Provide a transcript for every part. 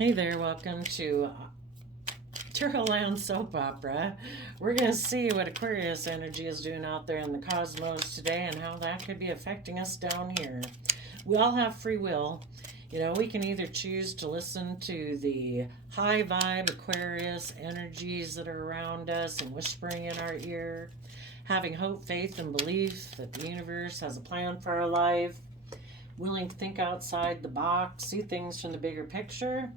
Hey there, welcome to Turtle Soap Opera. We're going to see what Aquarius energy is doing out there in the cosmos today and how that could be affecting us down here. We all have free will. We can either choose to listen to the high vibe Aquarius energies that are around us and whispering in our ear, having hope, faith, and belief that the universe has a plan for our life, willing to think outside the box, see things from the bigger picture,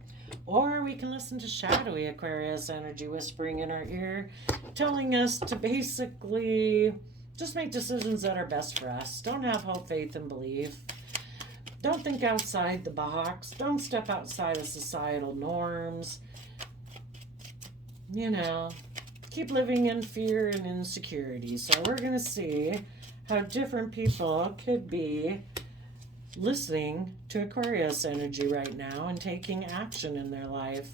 or we can listen to shadowy Aquarius energy whispering in our ear, telling us to basically just make decisions that are best for us. Don't have hope, faith, and belief. Don't think outside the box. Don't step outside of societal norms. Keep living in fear and insecurity. So we're going to see how different people could be listening to Aquarius energy right now and taking action in their life.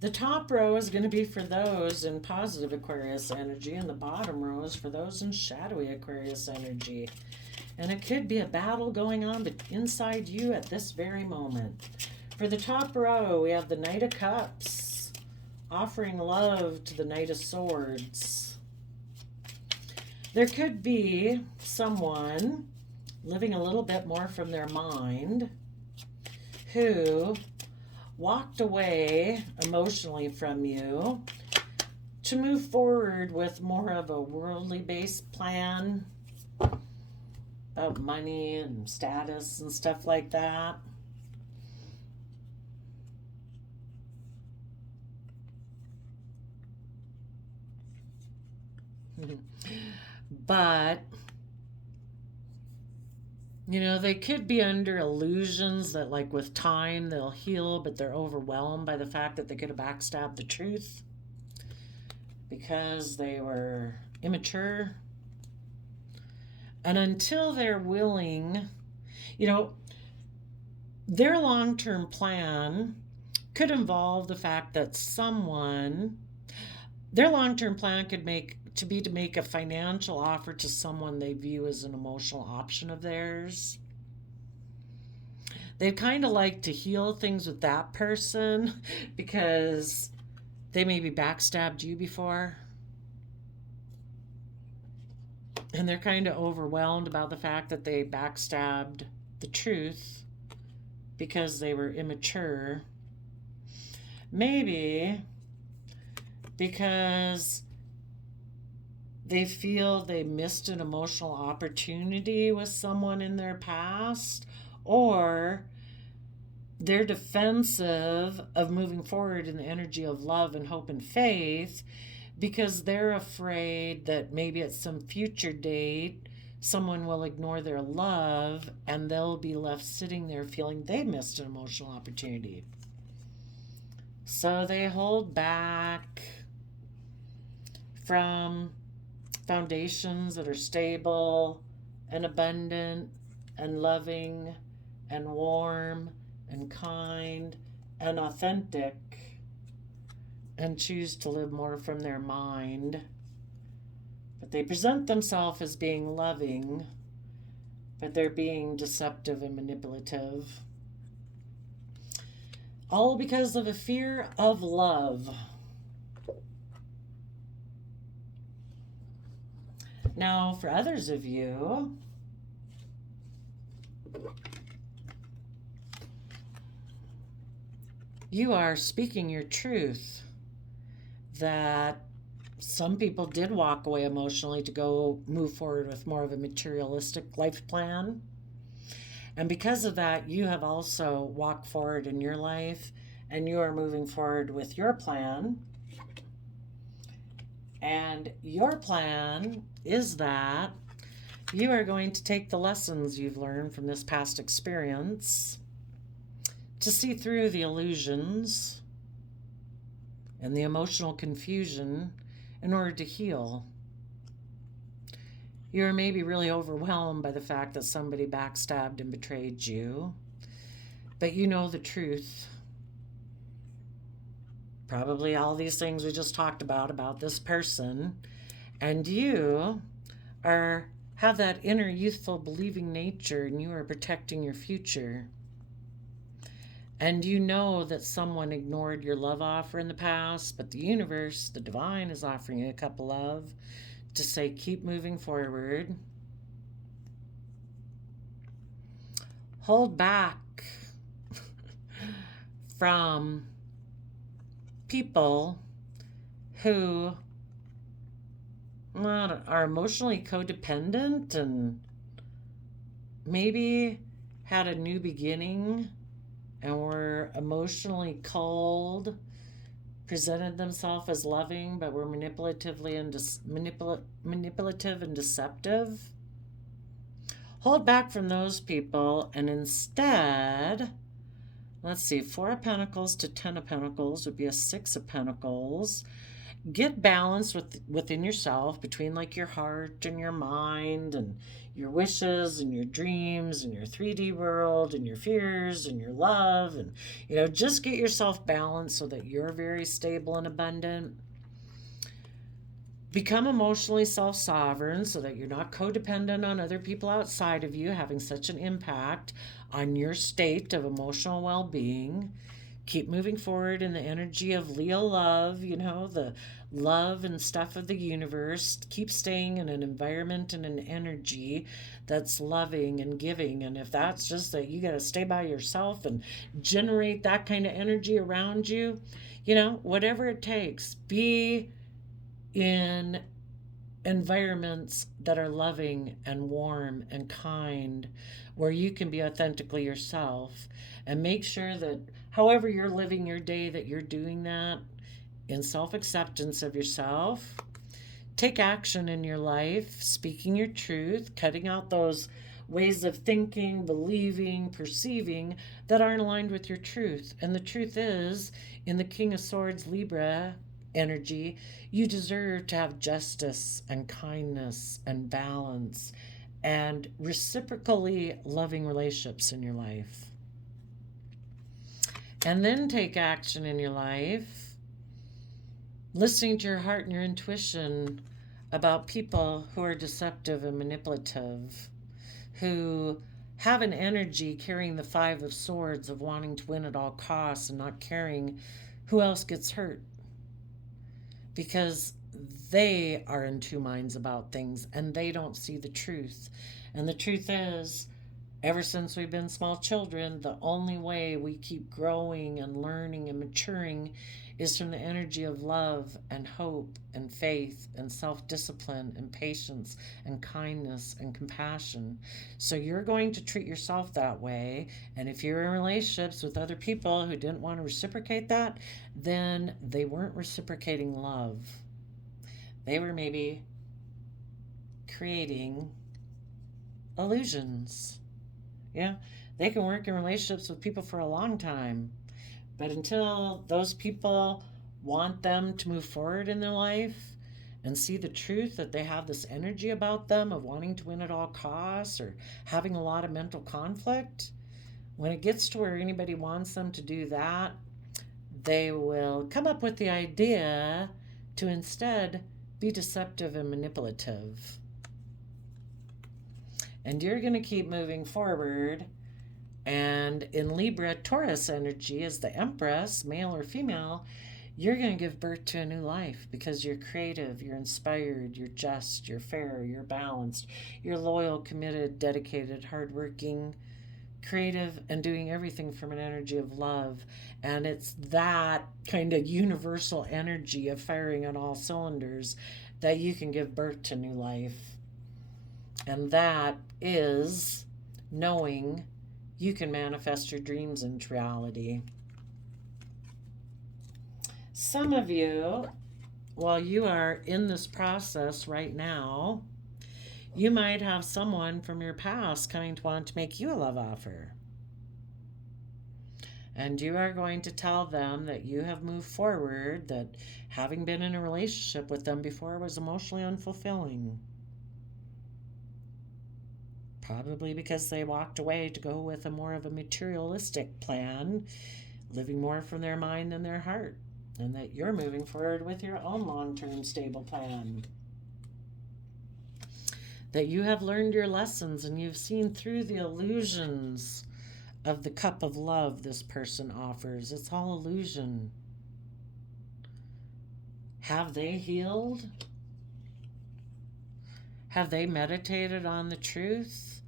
The top row is going to be for those in positive Aquarius energy, and the bottom row is for those in shadowy Aquarius energy. And it could be a battle going on inside you at this very moment. For the top row, we have the Knight of Cups, offering love to the Knight of Swords. There could be someone living a little bit more from their mind who walked away emotionally from you to move forward with more of a worldly based plan about money and status and stuff like that. But they could be under illusions that, like, with time they'll heal, but they're overwhelmed by the fact that they could have backstabbed the truth because they were immature. And until they're willing, their long term plan could involve the fact that their long term plan could to make a financial offer to someone they view as an emotional option of theirs. They'd kind of like to heal things with that person because they maybe backstabbed you before. And they're kind of overwhelmed about the fact that they backstabbed the truth because they were immature. Maybe because they feel they missed an emotional opportunity with someone in their past, or they're defensive of moving forward in the energy of love and hope and faith because they're afraid that maybe at some future date someone will ignore their love and they'll be left sitting there feeling they missed an emotional opportunity. So they hold back from foundations that are stable and abundant and loving and warm and kind and authentic, and choose to live more from their mind. But they present themselves as being loving, but they're being deceptive and manipulative. All because of a fear of love. Now, for others of you, you are speaking your truth that some people did walk away emotionally to go move forward with more of a materialistic life plan. And because of that, you have also walked forward in your life and you are moving forward with your plan. And your plan is that you are going to take the lessons you've learned from this past experience to see through the illusions and the emotional confusion in order to heal. You're maybe really overwhelmed by the fact that somebody backstabbed and betrayed you, but you know the truth. Probably all these things we just talked about this person, and you have that inner youthful believing nature, and you are protecting your future. And you know that someone ignored your love offer in the past, but the universe, the divine, is offering you a cup of love to say, keep moving forward. Hold back from people who are emotionally codependent and maybe had a new beginning and were emotionally cold, presented themselves as loving, but were manipulative and deceptive. Hold back from those people and instead, let's see, 4 of Pentacles to 10 of Pentacles would be a 6 of Pentacles. Get balance within yourself between like your heart and your mind and your wishes and your dreams and your 3D world and your fears and your love, and just get yourself balanced so that you're very stable and abundant. Become emotionally self-sovereign so that you're not codependent on other people outside of you having such an impact on your state of emotional well-being. Keep moving forward in the energy of Leo love, the love and stuff of the universe. Keep staying in an environment and an energy that's loving and giving. And if that's just that you got to stay by yourself and generate that kind of energy around you, whatever it takes, be in environments that are loving and warm and kind, where you can be authentically yourself, and make sure that however you're living your day, that you're doing that in self-acceptance of yourself. Take action in your life, speaking your truth, cutting out those ways of thinking, believing, perceiving that aren't aligned with your truth. And the truth is, in the King of Swords Libra energy, you deserve to have justice and kindness and balance and reciprocally loving relationships in your life. And then take action in your life, listening to your heart and your intuition about people who are deceptive and manipulative, who have an energy carrying the 5 of Swords of wanting to win at all costs and not caring who else gets hurt, because they are in 2 minds about things and they don't see the truth. And the truth is, ever since we've been small children, the only way we keep growing and learning and maturing is from the energy of love and hope and faith and self-discipline and patience and kindness and compassion. So you're going to treat yourself that way. And if you're in relationships with other people who didn't want to reciprocate that, then they weren't reciprocating love. They were maybe creating illusions. Yeah, they can work in relationships with people for a long time, but until those people want them to move forward in their life and see the truth that they have this energy about them of wanting to win at all costs or having a lot of mental conflict, when it gets to where anybody wants them to do that, they will come up with the idea to instead be deceptive and manipulative. And you're going to keep moving forward. And in Libra, Taurus energy is the Empress, male or female. You're going to give birth to a new life because you're creative, you're inspired, you're just, you're fair, you're balanced, you're loyal, committed, dedicated, hardworking, creative, and doing everything from an energy of love. And it's that kind of universal energy of firing on all cylinders that you can give birth to new life. And that is knowing you can manifest your dreams into reality. Some of you, while you are in this process right now, you might have someone from your past coming to want to make you a love offer. And you are going to tell them that you have moved forward, that having been in a relationship with them before was emotionally unfulfilling. Probably because they walked away to go with a more of a materialistic plan, living more from their mind than their heart, and that you're moving forward with your own long-term stable plan. That you have learned your lessons and you've seen through the illusions of the cup of love this person offers. It's all illusion. Have they healed? Have they meditated on the truth?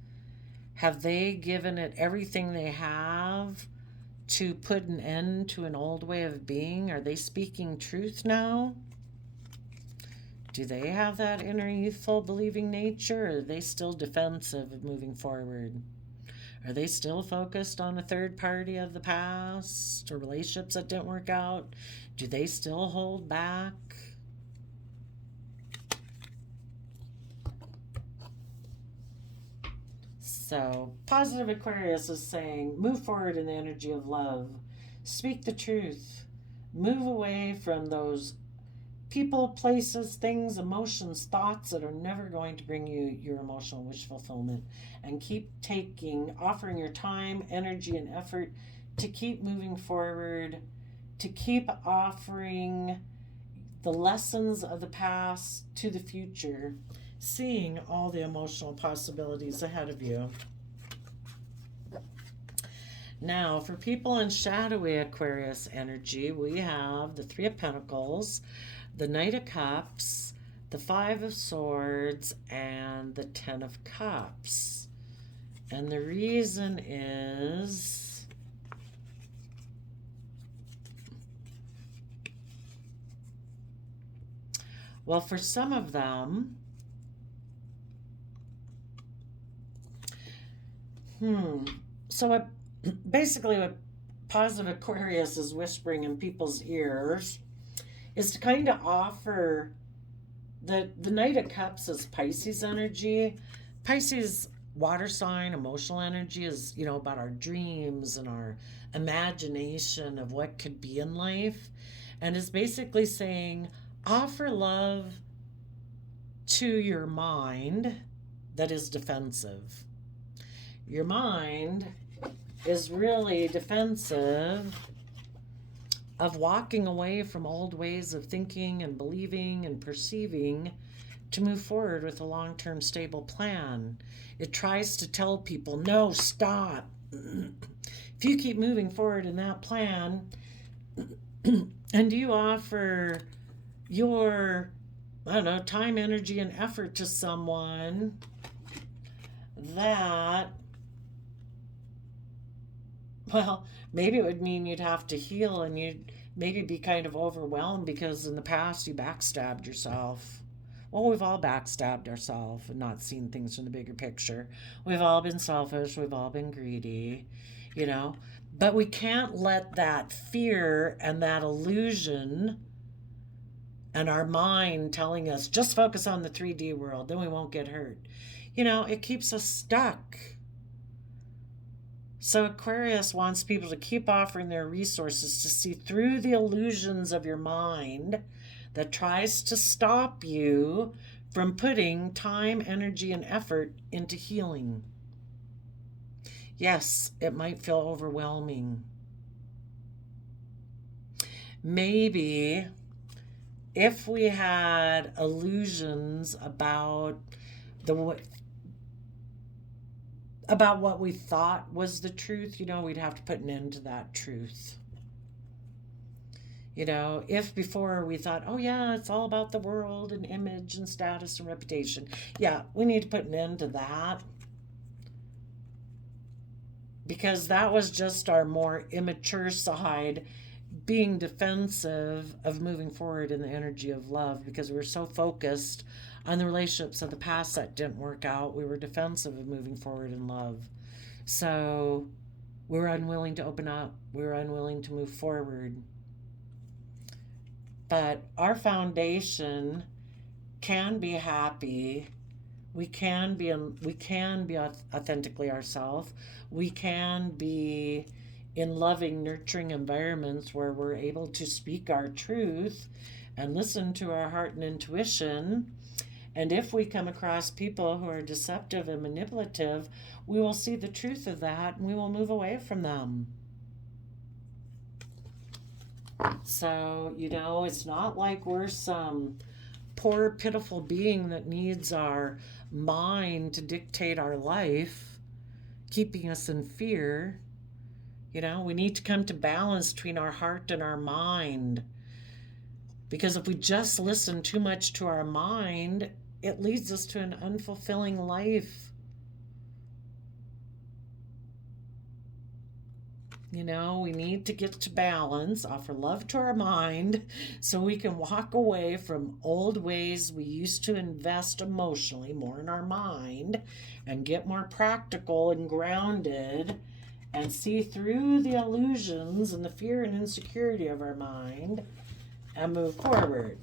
Have they given it everything they have to put an end to an old way of being? Are they speaking truth now? Do they have that inner youthful believing nature, or are they still defensive of moving forward? Are they still focused on a third party of the past or relationships that didn't work out? Do they still hold back? So, positive Aquarius is saying, move forward in the energy of love. Speak the truth. Move away from those people, places, things, emotions, thoughts that are never going to bring you your emotional wish fulfillment. And keep offering your time, energy, and effort to keep moving forward, to keep offering the lessons of the past to the future, seeing all the emotional possibilities ahead of you. Now, for people in shadowy Aquarius energy, we have the Three of Pentacles, the Knight of Cups, the Five of Swords, and the Ten of Cups. And the reason is well, for some of them, so basically what positive Aquarius is whispering in people's ears is to kind of offer the Knight of Cups is Pisces energy. Pisces water sign, emotional energy is, about our dreams and our imagination of what could be in life. And is basically saying, offer love to your mind that is defensive. Your mind is really defensive of walking away from old ways of thinking and believing and perceiving to move forward with a long-term stable plan. It tries to tell people, no, stop. If you keep moving forward in that plan, and you offer your, time, energy, and effort to someone that, well, maybe it would mean you'd have to heal and you'd maybe be kind of overwhelmed because in the past you backstabbed yourself. Well, we've all backstabbed ourselves and not seen things from the bigger picture. We've all been selfish. We've all been greedy, But we can't let that fear and that illusion and our mind telling us, just focus on the 3D world, then we won't get hurt. It keeps us stuck. So Aquarius wants people to keep offering their resources to see through the illusions of your mind that tries to stop you from putting time, energy, and effort into healing. Yes, it might feel overwhelming. Maybe if we had illusions about what we thought was the truth, we'd have to put an end to that truth. If before we thought, oh yeah, it's all about the world and image and status and reputation. Yeah, we need to put an end to that. Because that was just our more immature side being defensive of moving forward in the energy of love, because we were so focused on the relationships of the past that didn't work out. We were defensive of moving forward in love. So we were unwilling to open up. We were unwilling to move forward. But our foundation can be happy. We can be authentically ourselves. We can be in loving, nurturing environments where we're able to speak our truth and listen to our heart and intuition. And if we come across people who are deceptive and manipulative, we will see the truth of that and we will move away from them. So, it's not like we're some poor, pitiful being that needs our mind to dictate our life, keeping us in fear. You know, we need to come to balance between our heart and our mind. Because if we just listen too much to our mind, it leads us to an unfulfilling life. You know, we need to get to balance, offer love to our mind, so we can walk away from old ways we used to invest emotionally more in our mind and get more practical and grounded and see through the illusions and the fear and insecurity of our mind and move forward.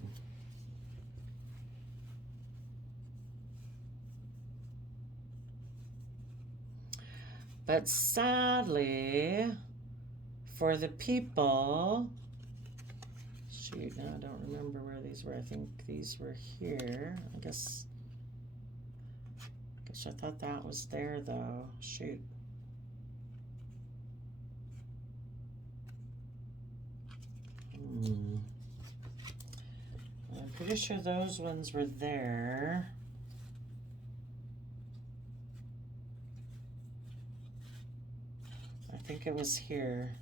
But sadly, for the people, shoot, now I don't remember where these were. I think these were here. I guess I thought that was there though. Shoot. I'm pretty sure those ones were there. I think it was here.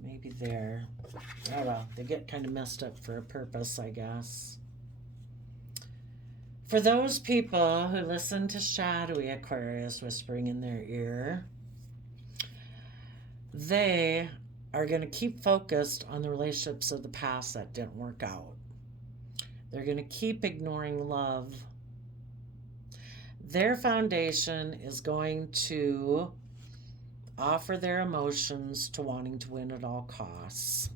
Maybe there. Oh well, they get kind of messed up for a purpose, I guess. For those people who listen to shadowy Aquarius whispering in their ear, they are going to keep focused on the relationships of the past that didn't work out. They're going to keep ignoring love. Their foundation is going to offer their emotions to wanting to win at all costs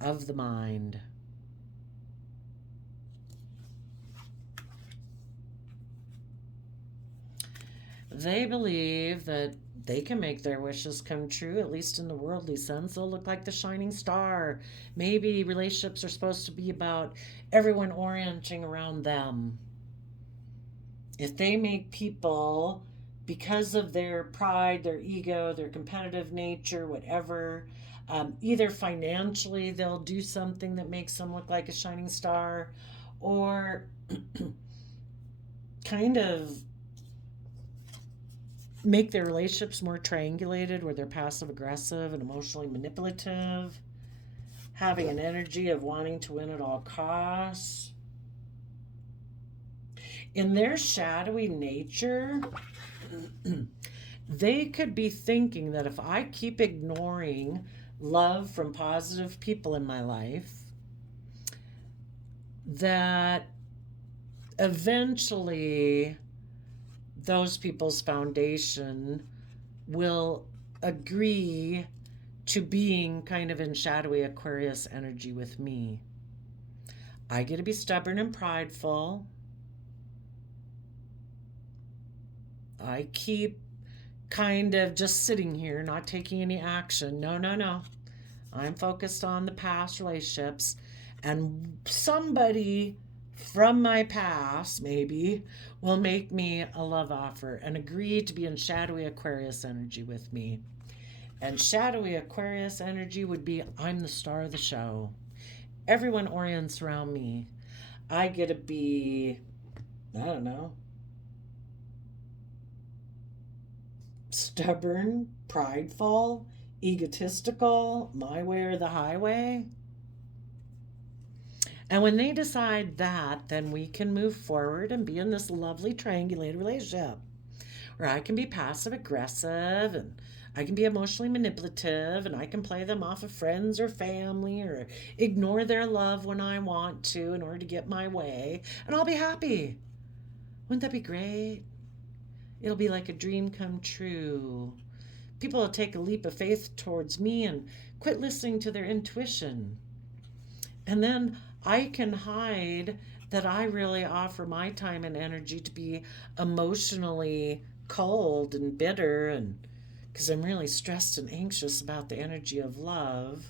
of the mind. They believe that they can make their wishes come true, at least in the worldly sense. They'll look like the shining star. Maybe relationships are supposed to be about everyone orienting around them. If they make people, because of their pride, their ego, their competitive nature, whatever, either financially they'll do something that makes them look like a shining star, or kind of make their relationships more triangulated where they're passive aggressive and emotionally manipulative, having an energy of wanting to win at all costs. In their shadowy nature, they could be thinking that if I keep ignoring love from positive people in my life, that eventually those people's foundation will agree to being kind of in shadowy Aquarius energy with me. I get to be stubborn and prideful. I keep kind of just sitting here, not taking any action. No. I'm focused on the past relationships, and somebody from my past maybe will make me a love offer and agree to be in shadowy Aquarius energy with me. And shadowy Aquarius energy would be I'm the star of the show. Everyone orients around me. I get to be, I don't know, stubborn, prideful, egotistical, my way or the highway. And when they decide that, then we can move forward and be in this lovely triangulated relationship where I can be passive aggressive and I can be emotionally manipulative and I can play them off of friends or family or ignore their love when I want to in order to get my way, and I'll be happy. Wouldn't that be great? It'll be like a dream come true. People will take a leap of faith towards me and quit listening to their intuition. And then I can hide that I really offer my time and energy to be emotionally cold and bitter, and because I'm really stressed and anxious about the energy of love.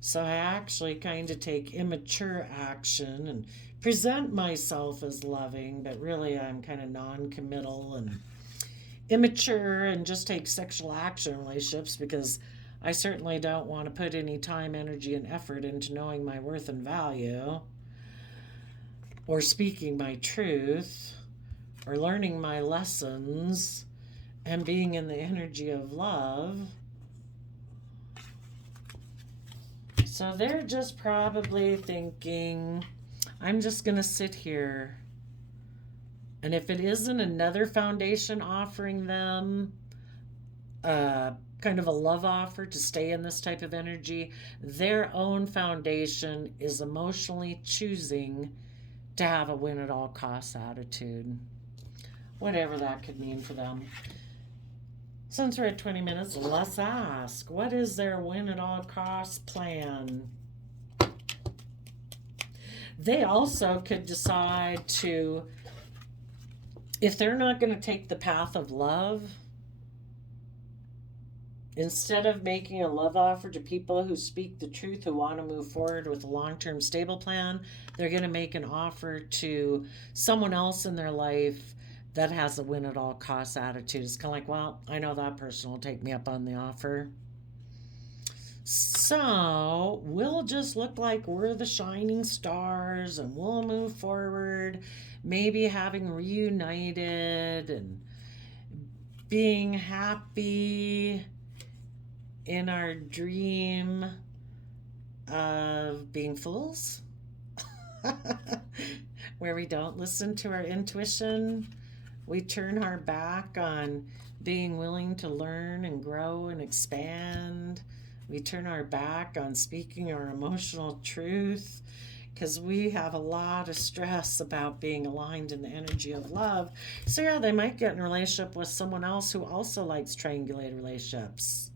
So I actually kind of take immature action and present myself as loving, but really I'm kind of non-committal and immature and just take sexual action in relationships because I certainly don't want to put any time, energy, and effort into knowing my worth and value or speaking my truth. or learning my lessons and being in the energy of love. So they're just probably thinking, I'm just going to sit here. And if it isn't another foundation offering them kind of a love offer to stay in this type of energy, their own foundation is emotionally choosing to have a win at all costs attitude. Whatever that could mean for them. Since we're at 20 minutes, let's ask, what is their win at all costs plan? They also could decide to, if they're not going to take the path of love, instead of making a love offer to people who speak the truth, who want to move forward with a long-term stable plan, they're going to make an offer to someone else in their life that has a win at all costs attitude. It's kind of like, well, I know that person will take me up on the offer. So we'll just look like we're the shining stars and we'll move forward, maybe having reunited and being happy in our dream of being fools, where we don't listen to our intuition. We turn our back on being willing to learn and grow and expand. We turn our back on speaking our emotional truth because we have a lot of stress about being aligned in the energy of love. So yeah, they might get in a relationship with someone else who also likes triangulated relationships.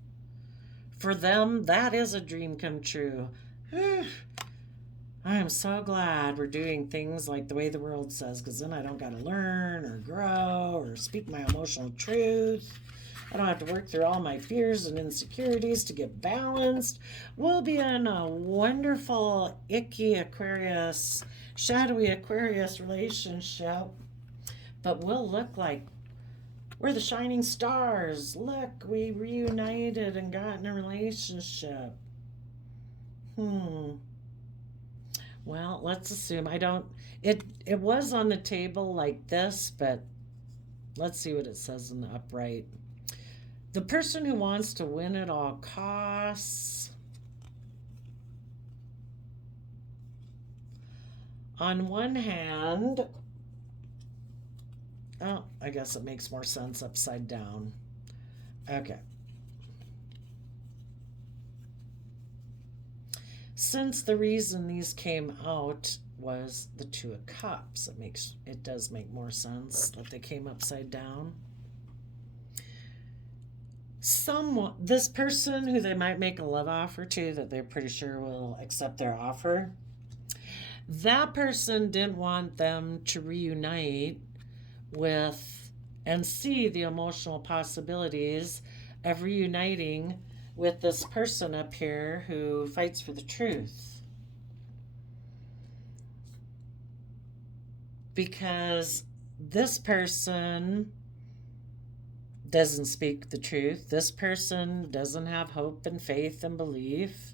For them, that is a dream come true. I am so glad we're doing things like the way the world says, because then I don't got to learn or grow or speak my emotional truth. I don't have to work through all my fears and insecurities to get balanced. We'll be in a wonderful, icky Aquarius, shadowy Aquarius relationship, but we'll look like we're the shining stars. Look, we reunited and got in a relationship. Well, let's assume it was on the table like this, but let's see what it says in the upright. The person who wants to win at all costs, on one hand, I guess it makes more sense upside down. Okay. Since the reason these came out was the Two of Cups, it does make more sense that they came upside down. This person who they might make a love offer to, that they're pretty sure will accept their offer, that person didn't want them to reunite with and see the emotional possibilities of reuniting with this person up here who fights for the truth. Because this person doesn't speak the truth. This person doesn't have hope and faith and belief.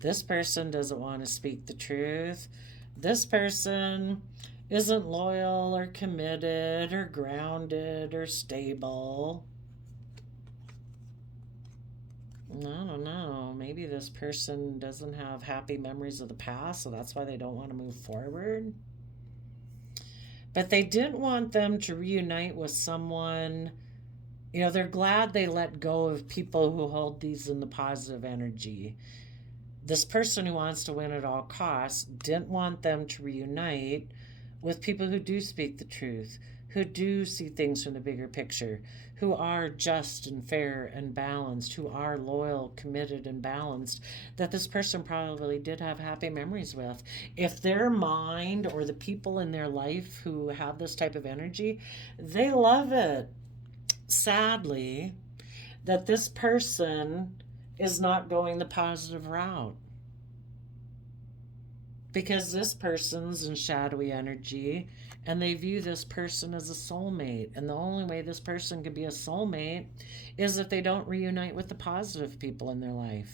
This person doesn't want to speak the truth. This person isn't loyal or committed or grounded or stable. I don't know. Maybe this person doesn't have happy memories of the past, so that's why they don't want to move forward. But they didn't want them to reunite with someone. They're glad they let go of people who hold these in the positive energy. This person who wants to win at all costs didn't want them to reunite with people who do speak the truth, who do see things from the bigger picture, who are just and fair and balanced, who are loyal, committed, and balanced, that this person probably did have happy memories with. If their mind or the people in their life who have this type of energy, they love it. Sadly, that this person is not going the positive route. Because this person's in shadowy energy and they view this person as a soulmate. And the only way this person can be a soulmate is if they don't reunite with the positive people in their life.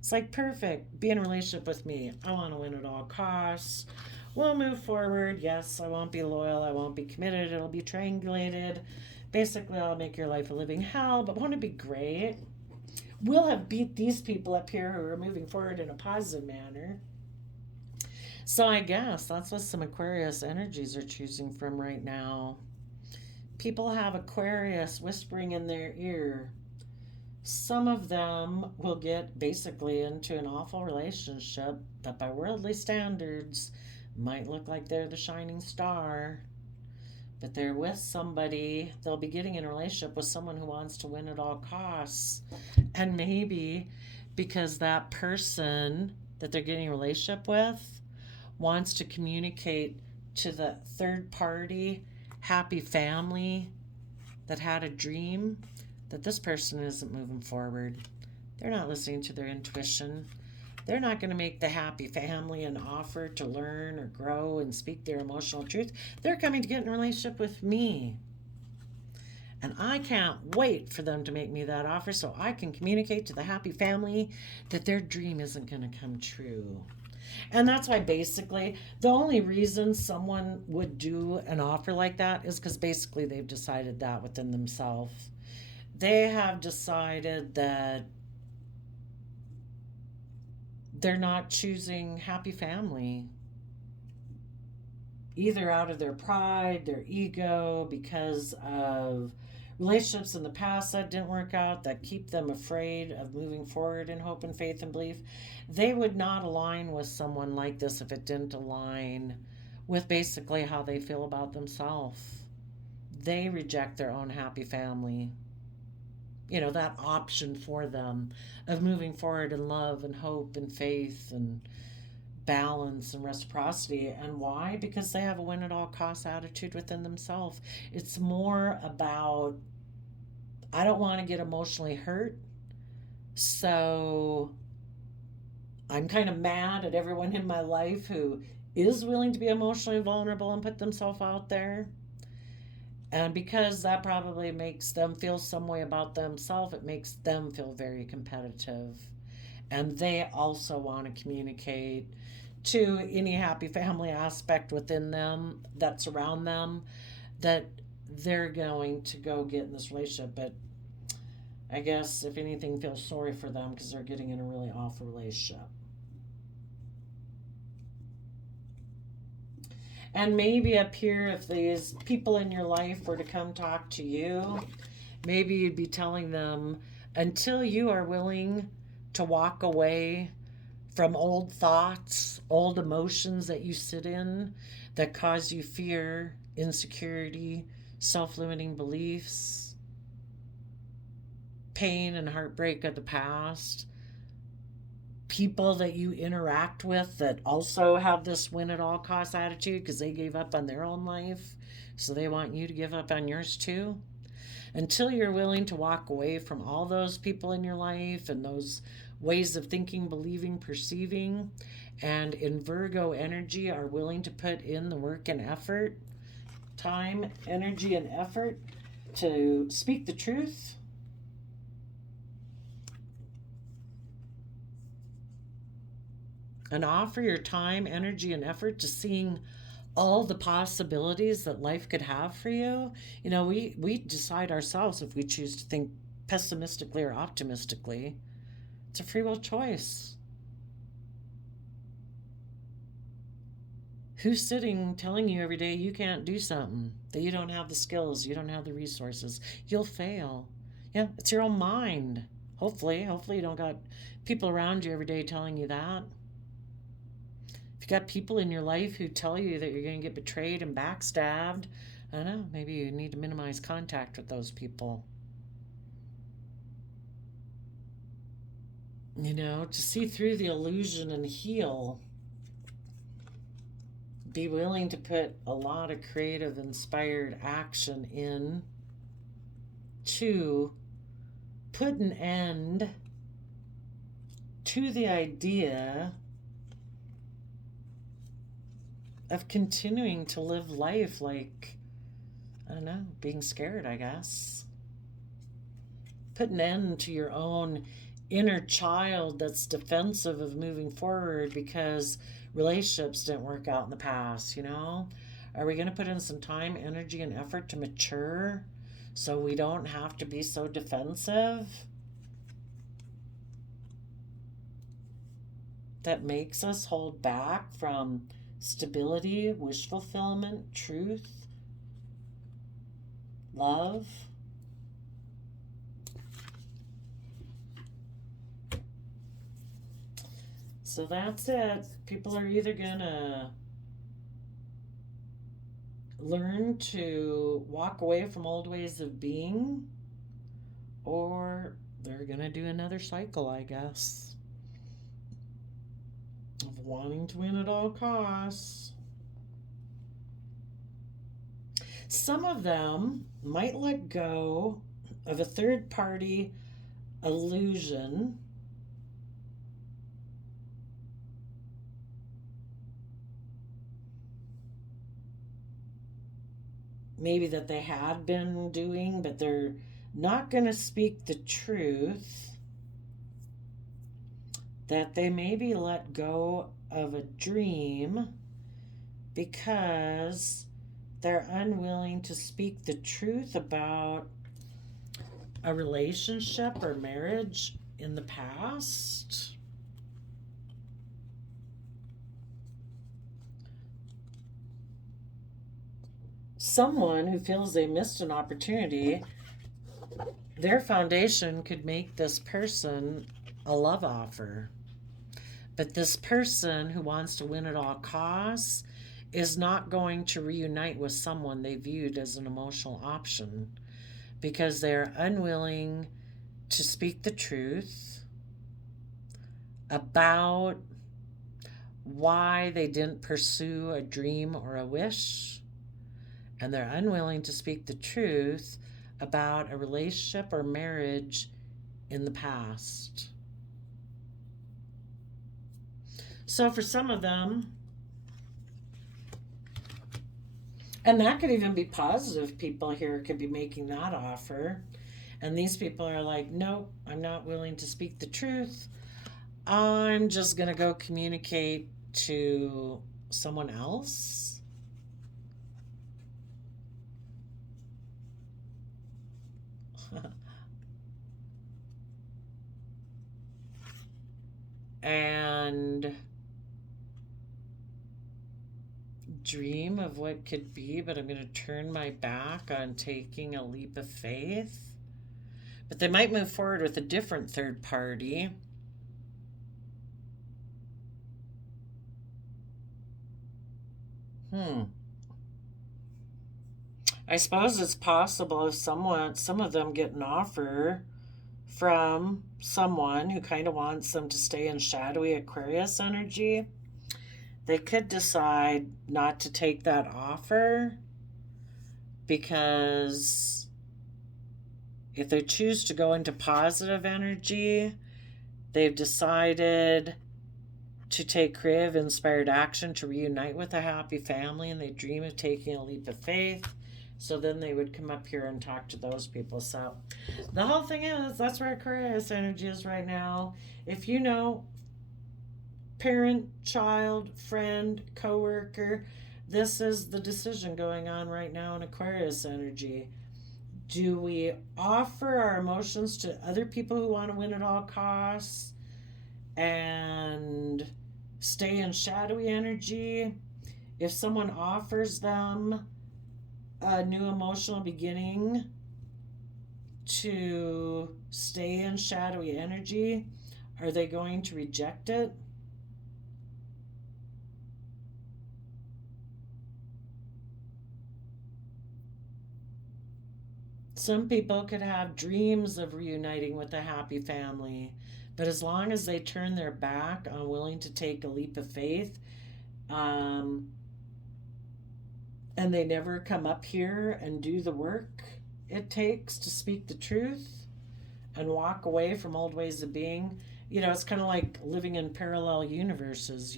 It's like, perfect, be in a relationship with me. I want to win at all costs. We'll move forward. Yes, I won't be loyal. I won't be committed. It'll be triangulated. Basically, I'll make your life a living hell, but won't it be great? We'll have beat these people up here who are moving forward in a positive manner. So I guess that's what some Aquarius energies are choosing from right now. People have Aquarius whispering in their ear. Some of them will get basically into an awful relationship that by worldly standards might look like they're the shining star, but they're with somebody. They'll be getting in a relationship with someone who wants to win at all costs. And maybe because that person that they're getting a relationship with wants to communicate to the third party happy family that had a dream that this person isn't moving forward. They're not listening to their intuition. They're not going to make the happy family an offer to learn or grow and speak their emotional truth. They're coming to get in a relationship with me. And I can't wait for them to make me that offer so I can communicate to the happy family that their dream isn't going to come true. And that's why basically the only reason someone would do an offer like that is because basically they've decided that within themselves. They have decided that they're not choosing happy family, either out of their pride, their ego, because of relationships in the past that didn't work out, that keep them afraid of moving forward in hope and faith and belief. They would not align with someone like this if it didn't align with basically how they feel about themselves. They reject their own happy family, that option for them of moving forward in love and hope and faith and balance and reciprocity. And why? Because they have a win at all costs attitude within themselves. It's more about, I don't want to get emotionally hurt, so I'm kind of mad at everyone in my life who is willing to be emotionally vulnerable and put themselves out there. And because that probably makes them feel some way about themselves, it makes them feel very competitive. And they also want to communicate to any happy family aspect within them that's around them that they're going to go get in this relationship. But I guess, if anything, feel sorry for them because they're getting in a really awful relationship. And maybe up here, if these people in your life were to come talk to you, maybe you'd be telling them, until you are willing to walk away from old thoughts, old emotions that you sit in that cause you fear, insecurity, self-limiting beliefs, pain and heartbreak of the past, people that you interact with that also have this win at all cost attitude because they gave up on their own life, so they want you to give up on yours too. Until you're willing to walk away from all those people in your life and those ways of thinking, believing, perceiving, and in Virgo energy are willing to put in the work and effort, time, energy, and effort to speak the truth, and offer your time, energy, and effort to seeing all the possibilities that life could have for you. We decide ourselves if we choose to think pessimistically or optimistically. It's a free will choice. Who's sitting telling you every day you can't do something, that you don't have the skills, you don't have the resources, you'll fail? Yeah, it's your own mind. Hopefully you don't got people around you every day telling you that. If you got people in your life who tell you that you're going to get betrayed and backstabbed, I don't know, maybe you need to minimize contact with those people. To see through the illusion and heal, be willing to put a lot of creative, inspired action in to put an end to the idea of continuing to live life like, I don't know, being scared, I guess. Put an end to your own inner child that's defensive of moving forward because relationships didn't work out in the past, you know? Are we going to put in some time, energy, and effort to mature so we don't have to be so defensive? That makes us hold back from stability, wish fulfillment, truth, love. So that's it. People are either gonna learn to walk away from old ways of being, or they're gonna do another cycle, I guess, of wanting to win at all costs. Some of them might let go of a third party illusion maybe that they had been doing, but they're not going to speak the truth, that they maybe let go of a dream because they're unwilling to speak the truth about a relationship or marriage in the past. Someone who feels they missed an opportunity, their foundation could make this person a love offer. But this person who wants to win at all costs is not going to reunite with someone they viewed as an emotional option because they're unwilling to speak the truth about why they didn't pursue a dream or a wish, and they're unwilling to speak the truth about a relationship or marriage in the past. So for some of them, and that could even be positive people here could be making that offer. And these people are like, nope, I'm not willing to speak the truth. I'm just going to go communicate to someone else. And dream of what could be, but I'm going to turn my back on taking a leap of faith. But they might move forward with a different third party. I suppose it's possible if some of them get an offer from someone who kind of wants them to stay in shadowy Aquarius energy, they could decide not to take that offer because if they choose to go into positive energy, they've decided to take creative, inspired action to reunite with a happy family, and they dream of taking a leap of faith. So then they would come up here and talk to those people. So the whole thing is, that's where Aquarius energy is right now. If you know, parent, child, friend, coworker, this is the decision going on right now in Aquarius energy. Do we offer our emotions to other people who want to win at all costs and stay in shadowy energy? If someone offers them a new emotional beginning to stay in shadowy energy, are they going to reject it? Some people could have dreams of reuniting with a happy family, but as long as they turn their back on willing to take a leap of faith, and they never come up here and do the work it takes to speak the truth and walk away from old ways of being, it's kind of like living in parallel universes,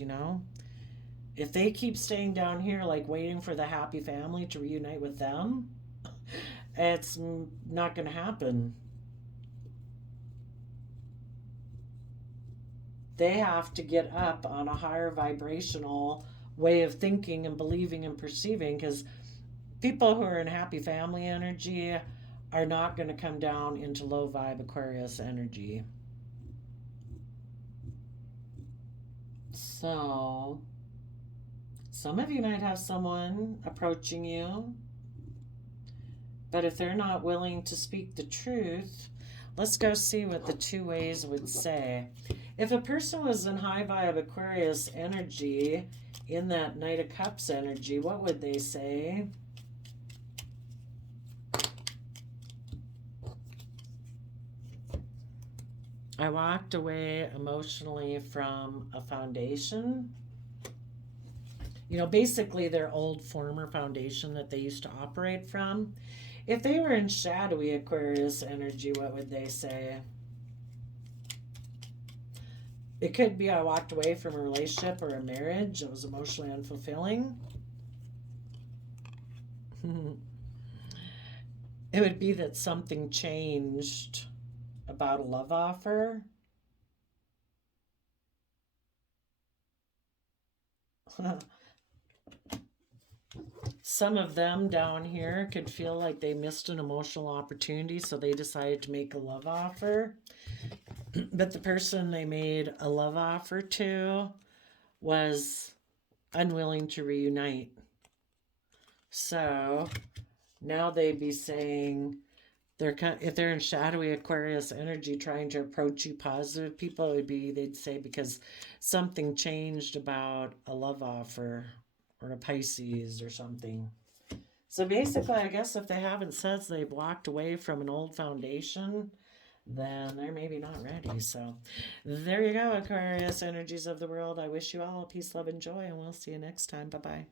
If they keep staying down here, like waiting for the happy family to reunite with them, it's not going to happen. they have to get up on a higher vibrational way of thinking and believing and perceiving, because people who are in happy family energy are not going to come down into low vibe Aquarius energy. So, some of you might have someone approaching you, but if they're not willing to speak the truth, let's go see what the two ways would say. If a person was in high vibe Aquarius energy, in that Knight of Cups energy, what would they say? I walked away emotionally from a foundation. You know, basically their old former foundation that they used to operate from. If they were in shadowy Aquarius energy, what would they say? It could be I walked away from a relationship or a marriage that was emotionally unfulfilling. It would be that something changed about a love offer. Some of them down here could feel like they missed an emotional opportunity, so they decided to make a love offer. But the person they made a love offer to was unwilling to reunite. So now they'd be saying, if they're in shadowy Aquarius energy trying to approach you positive, people would be, they'd say, because something changed about a love offer, or a Pisces or something. So basically, I guess if they haven't said they've walked away from an old foundation, then they're maybe not ready. So there you go, Aquarius energies of the world. I wish you all peace, love, and joy, and we'll see you next time. Bye-bye.